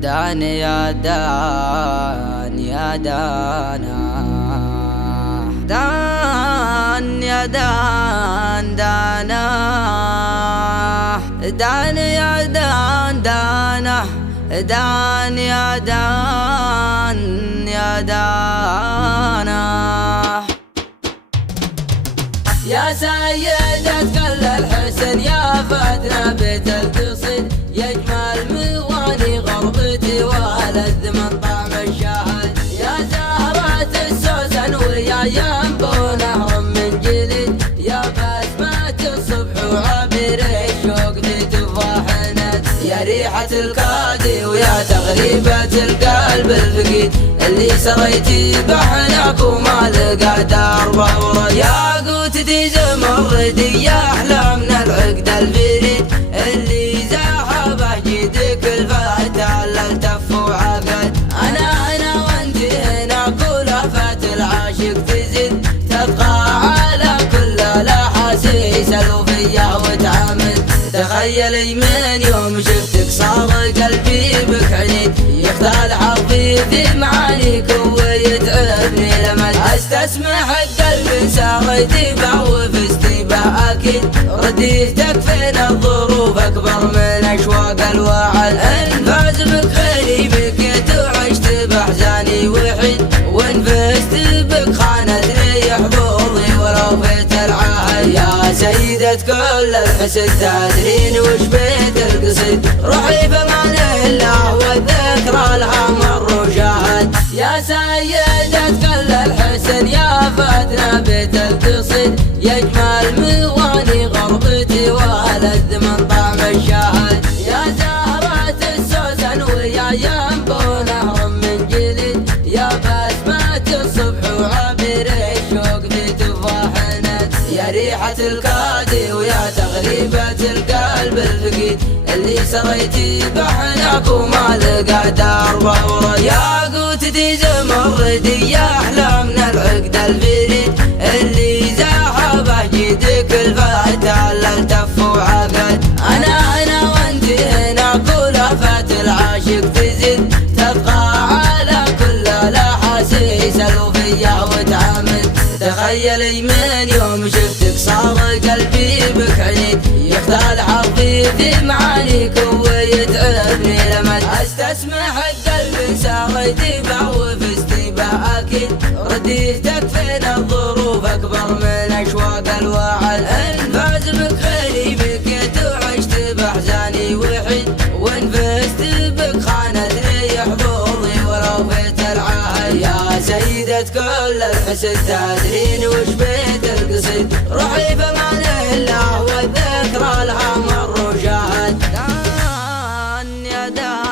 دان يا دان يا دانا، دان يا دان دانا، دان يا دان دانا، دان يا دان يا دانا. يا سيدة كل الحسن يا فتنة بيت القصيد، يجمل مواني غربتي ولذ من طعم الشهد. يا زهرة السوسن ويا ينبو نهر من جليد، يا بسمة الصبح وعبير الشوق في تفاحنت. يا ريحة الكادي ويا تغريبة القلب الفقيد، اللي سريتي بحناك وما لقى درب ورد. يا قوتتي زمردي يا أحلى من العقد الفريد، اللي زاحبه جيدك الفتى التف وعقد. أنا وانت هنا كلفة العاشق تزيد، تبقى على كل الأحاسيس الوفية وتعمد. تخيلي من يوم شفتك صار قلبي بك عنيد، يختال حظي في معانيك ويتعبني لمد. استسمح القلب ساغيتي به وفزتي به اكيد، رديتك فين الظروف اكبر من اشواق الوعد. ان فاز بك خيري بكيت وعشت باحزاني وحيد، وان فزت بك خانتني حظوظي ولو فيت العهد. يا سيدة كل الحسد تدرين وش بيت القصيد، روحي بمان الله والذكرى لها مر وشاهد. يا سيدة كل الحسن يا فتنة بيت القصيد، يجمل مواني غربتي ولذ من طعم الشهد. يا زهرة السوسن ويا ينبو نهر من جليد، يا بسمة الصبح وعبير الشوق في تفاحنت. يا ريحة الكادي ويا تغريبة القلب الفقيد، اللي سريتي بحناك وما لقى درب ورد. يا قوتتي زمردي يا أحلى من العقد الفريد، اللي زاحبه جيدك الفتى التف وعقد. أنا وانت هنا كلفة العاشق تزيد، تبقى على كل الأحاسيس الوفية وتعمد. تخيلي من يوم شفتك صار قلبي بك عنيد، يختال حظي في معانيك ويتعبني لمد. استسمح القلب ساغيتي به وفزتي به اكيد، رديتك فين الظروف اكبر من اشواق الوعد. ان فاز بك خيري بكيت وعشت باحزاني وحيد، وان فزت بك خانتني حظوظي ولو فيت العهد. يا سيدة كل الحسد تدرين وش بيت القصيد، روحي بمان الله والذكرى لها مر وشاهد. دان يا دان